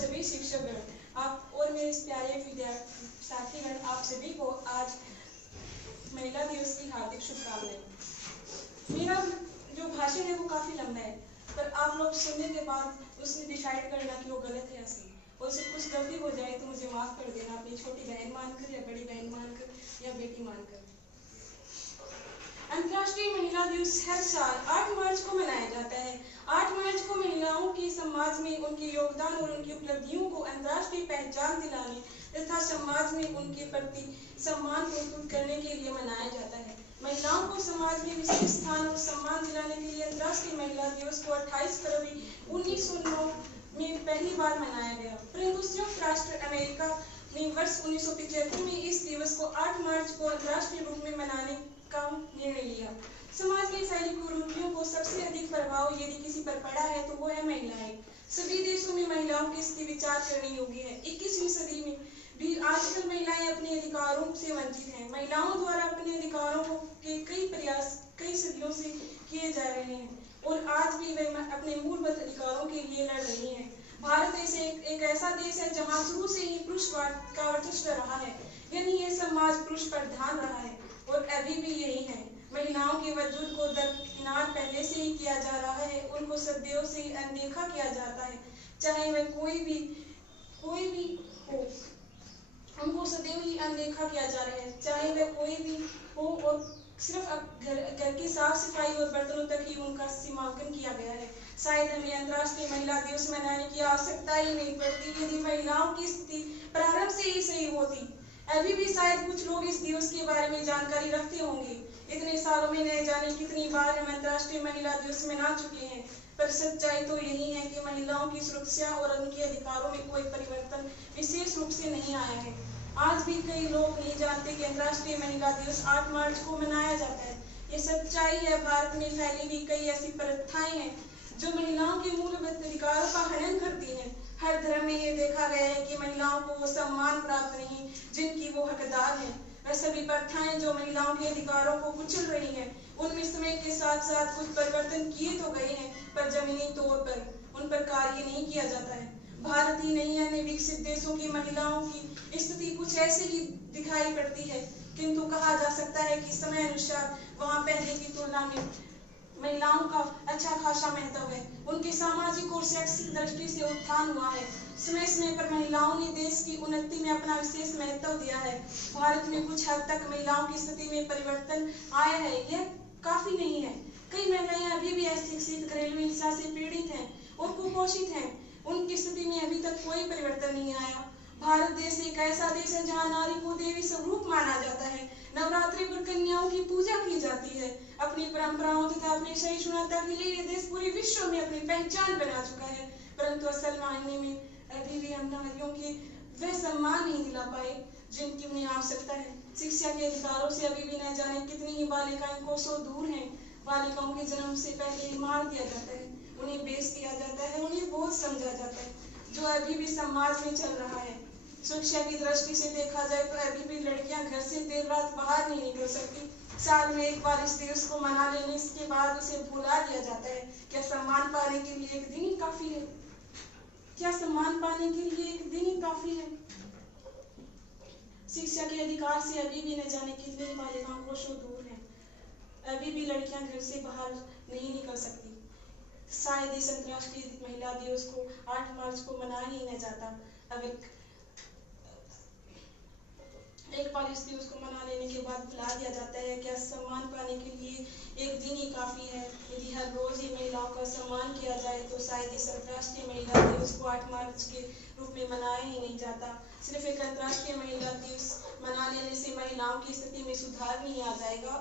सभी शिक्षकगण आप और मेरे इस प्यारे विद्यार्थी साथीगण आप सभी को आज महिला दिवस की हार्दिक शुभकामनाएं। मेरा जो भाषण है वो काफी लंबा है, पर आप लोग सुनने के बाद उसमें डिसाइड करना कि वो गलत है या सही। और उससे कुछ गलती हो जाए तो मुझे माफ कर देना, अपनी छोटी बहन मानकर या बड़ी बहन मानकर या बेटी मानकर। अंतर्राष्ट्रीय महिला दिवस हर साल 8 मार्च को मनाया जाता है। 8 मार्च को महिलाओं की समाज में उनके योगदान और उनकी उपलब्धियों को अंतर्राष्ट्रीय पहचान दिलाने तथा समाज में उनके प्रति सम्मान प्रस्तुत करने के लिए मनाया जाता है। महिलाओं को समाज में विशेष स्थान और सम्मान दिलाने के लिए अंतर्राष्ट्रीय महिला दिवस को 28 फरवरी 1909 में पहली बार मनाया गया, परंतु संयुक्त राष्ट्र अमेरिका ने वर्ष 1975 में इस दिवस को 8 मार्च को अंतर्राष्ट्रीय रूप में मनाने का निर्णय लिया। समाज में फैली कुरीतियों को सबसे अधिक प्रभाव यदि किसी पर पड़ा है तो वो है महिलाएं। सभी देशों में महिलाओं की स्थिति विचार करने योग्य है। 21वीं सदी में भी आजकल महिलाएं अपने अधिकारों से वंचित हैं। महिलाओं द्वारा अपने अधिकारों के कई प्रयास कई सदियों से किए जा रहे हैं और आज भी वे अपने मूलभूत अधिकारों के लिए लड़ रही हैं। भारत ऐसे एक ऐसा देश है जहां शुरू से ही पुरुषवाद का वर्चस्व रहा है, यानी यह समाज पुरुष प्रधान रहा है और अभी भी यही है। महिलाओं के वजूद को दरकिनार पहले से ही किया जा रहा है, उनको सदैव से अनदेखा किया जाता है, चाहे वह कोई भी हो, उनको सदैव ही अनदेखा किया जा रहा है, चाहे वह कोई भी हो, और सिर्फ घर की साफ सफाई और बर्तनों तक ही उनका सीमांकन किया गया है। शायद हमें अंतर्राष्ट्रीय महिला दिवस मनाने की आवश्यकता ही नहीं पड़ती यदि महिलाओं की स्थिति प्रारंभ से ही सही होती। अभी भी शायद कुछ लोग इस दिवस के बारे में जानकारी रखते होंगे। इतने सालों में न जाने कितनी बार हम अंतर्राष्ट्रीय महिला दिवस मना चुके हैं, पर सच्चाई तो यही है कि महिलाओं की सुरक्षा और उनके अधिकारों में कोई परिवर्तन विशेष रूप से नहीं आया है। आज भी कई लोग नहीं जानते कि अंतर्राष्ट्रीय महिला दिवस 8 मार्च को मनाया जाता है। ये सच्चाई है। भारत में फैली भी कई ऐसी प्रथाएं हैं जो महिलाओं के मूलभूत अधिकारों का हनन करती हैं। हर धर्म में ये देखा गया है कि महिलाओं को वो सम्मान प्राप्त नहीं जिनकी वो हकदार हैं। वह सभी प्रथाएं जो महिलाओं के अधिकारों को कुचल रही हैं, उनमें समय के साथ साथ कुछ परिवर्तन किए तो गए हैं, पर जमीनी तौर पर उन पर कार्य नहीं किया जाता है। भारत ही नहीं अन्य विकसित देशों की महिलाओं की स्थिति कुछ ऐसे ही दिखाई पड़ती है, किंतु कहा जा सकता है कि समय अनुसार वहाँ पहले की तुलना में महिलाओं का अच्छा खासा महत्व है। उनकी सामाजिक और शैक्षिक दृष्टि से उत्थान हुआ है। समय समय पर महिलाओं ने देश की उन्नति में अपना विशेष महत्व दिया है। भारत में कुछ हद तक महिलाओं की स्थिति में परिवर्तन आया है, यह काफी नहीं है। कई महिलाएं अभी भी अशिक्षित, घरेलू हिंसा से पीड़ित हैं और कुपोषित हैं। उनकी स्थिति में अभी तक कोई परिवर्तन नहीं आया। भारत देश एक ऐसा देश है जहाँ नारी को देवी स्वरूप माना जाता है। नवरात्रि पर कन्याओं की पूजा की जाती है। अपनी परंपराओं तथा अपनी सहिष्णुता के लिए ये देश पूरे विश्व में अपनी पहचान बना चुका है, परंतु असल मायने में अभी भी हम नारियों के वह सम्मान नहीं दिला पाए जिनकी उन्हें आवश्यकता है। शिक्षा के अधिकारों से अभी भी न जाने कितनी ही बालिकाएं कोसों दूर हैं। बालिकाओं के जन्म से पहले ही मार दिया जाता है, उन्हें बेच दिया जाता है, उन्हें बोझ समझा जाता है, जो अभी भी समाज में चल रहा है। शिक्षा की दृष्टि से देखा जाए तो अभी भी लड़कियां घर से देर रात बाहर नहीं निकल सकती। साल में एक बार इस दिवस को मना लेने के बाद उसे भुला दिया जाता है। क्या सम्मान पाने के लिए एक दिन ही काफी है? क्या सम्मान पाने के लिए एक दिन ही काफी है? शिक्षा के अधिकार से अभी भी न जाने कितनी बालिकाओं कोसों दूर हैं। अभी भी लड़कियां घर से बाहर नहीं निकल सकती। शायद इस अंतर्राष्ट्रीय महिला दिवस को 8 मार्च को मनाया ही न जाता अगर एक बार इस दिवस को मना लेने के बाद भुला दिया जाता है। क्या सम्मान पाने के लिए एक दिन ही काफी है? यदि हर रोज ही महिलाओं का सम्मान किया जाए तो शायद इस अंतर्राष्ट्रीय महिला दिवस को 8 मार्च के रूप में मनाया ही नहीं जाता। सिर्फ एक अंतर्राष्ट्रीय महिला दिवस मना लेने से महिलाओं की स्थिति में सुधार नहीं आ जाएगा,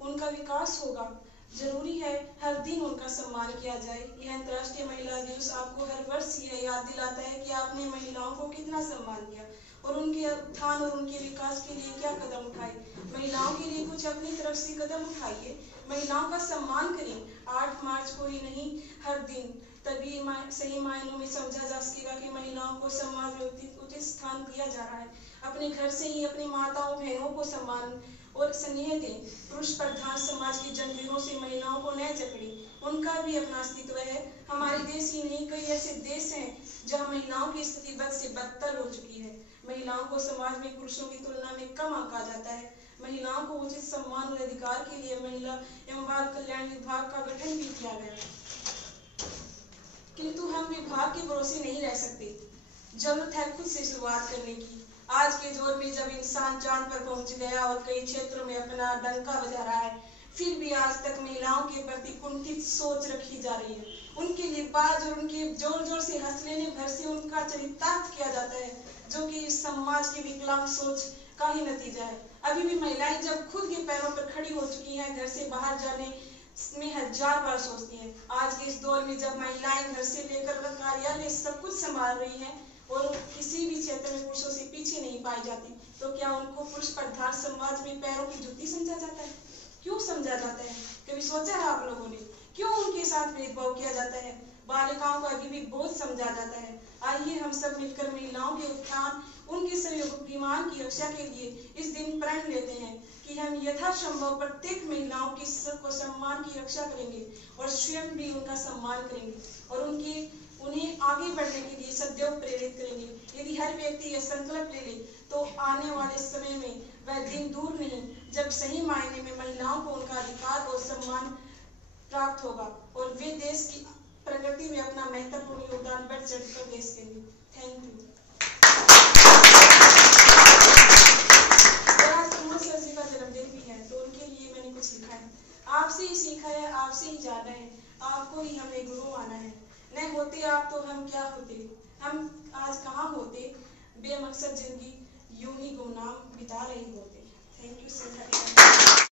उनका विकास होगा। जरूरी है हर दिन उनका सम्मान किया जाए। यह अंतर्राष्ट्रीय महिला दिवस आपको हर वर्ष यह याद दिलाता है कि आपने महिलाओं को कितना सम्मान दिया और उनके उत्थान और उनके विकास के लिए क्या कदम उठाए। महिलाओं के लिए कुछ अपनी तरफ से कदम उठाइए, महिलाओं का सम्मान करें। 8 मार्च को ही नहीं, हर दिन, तभी सही मायनों में समझा जा सकेगा कि महिलाओं को समाज में उचित स्थान दिया जा रहा है। अपने घर से ही अपनी माताओं बहनों को सम्मान और स्नेह दें। पुरुष प्रधान समाज की जंजीरों से महिलाओं को न जकड़ें, उनका भी अपना अस्तित्व है। हमारे देश ही नहीं, कई ऐसे देश हैं जहां महिलाओं की स्थिति बद से बदतर हो चुकी है। महिलाओं को समाज में पुरुषों की तुलना में कम आंका जाता है। महिलाओं को उचित सम्मान और अधिकार के लिए महिला एवं बाल कल्याण विभाग का गठन भी किया गया, किंतु हम विभाग के भरोसे नहीं रह सकते। जरूरत है खुद से शुरुआत करने की। आज के दौर में जब इंसान चांद पर पहुंच गया और कई क्षेत्रों में अपना डंका बजा रहा है, फिर भी आज तक महिलाओं के प्रति कुंठित सोच रखी जा रही है। उनके लिबाज और उनके जोर जोर से हंस लेने भर से उनका चरितार्थ किया जाता है, जो कि इस समाज की विकलांग सोच का ही नतीजा है। अभी भी महिलाएं जब खुद के पैरों पर खड़ी हो चुकी हैं, घर से बाहर जाने में 1000 बार सोचती हैं। आज के इस दौर में जब महिलाएं घर से लेकर कार्यालय सब कुछ संभाल रही हैं और किसी भी क्षेत्र में पुरुषों से पीछे नहीं पाई जाती, तो क्या उनको पुरुष प्रधान समाज में पैरों की जुत्ती समझा जाता है? क्यों समझा जाता है? कभी सोचा है आप लोगों ने क्यों उनके साथ भेदभाव किया जाता है? बालिकाओं को अभी भी बहुत समझा जाता है। आइए हम सब मिलकर महिलाओं के उत्थान, उनके स्वाभिमान की रक्षा के लिए इस दिन प्रण लेते हैं कि हम यथासंभव प्रत्येक महिलाओं की सम्मान की रक्षा करेंगे और स्वयं भी उनका सम्मान करेंगे और उन्हें आगे बढ़ने के लिए सदैव प्रेरित करेंगे। यदि हर व्यक्ति यह संकल्प ले ले तो आने वाले समय में वह दिन दूर नहीं जब सही मायने में महिलाओं को उनका अधिकार और सम्मान प्राप्त होगा और वे देश की प्रगति में अपना महत्वपूर्ण योगदान बढ़ चढ़कर पेश करेंगे। Thank you. सर जी का जन्मदिन भी है, तो उनके लिए मैंने कुछ लिखा है। आपसे ही सीखा है, आपसे ही जाना है, आपको ही हमें गुरु माना है। न होते आप तो हम क्या होते, हम आज कहाँ होते, बेमकसद जिंदगी यूं ही गुमनाम बिता रहे होते। Thank you sir.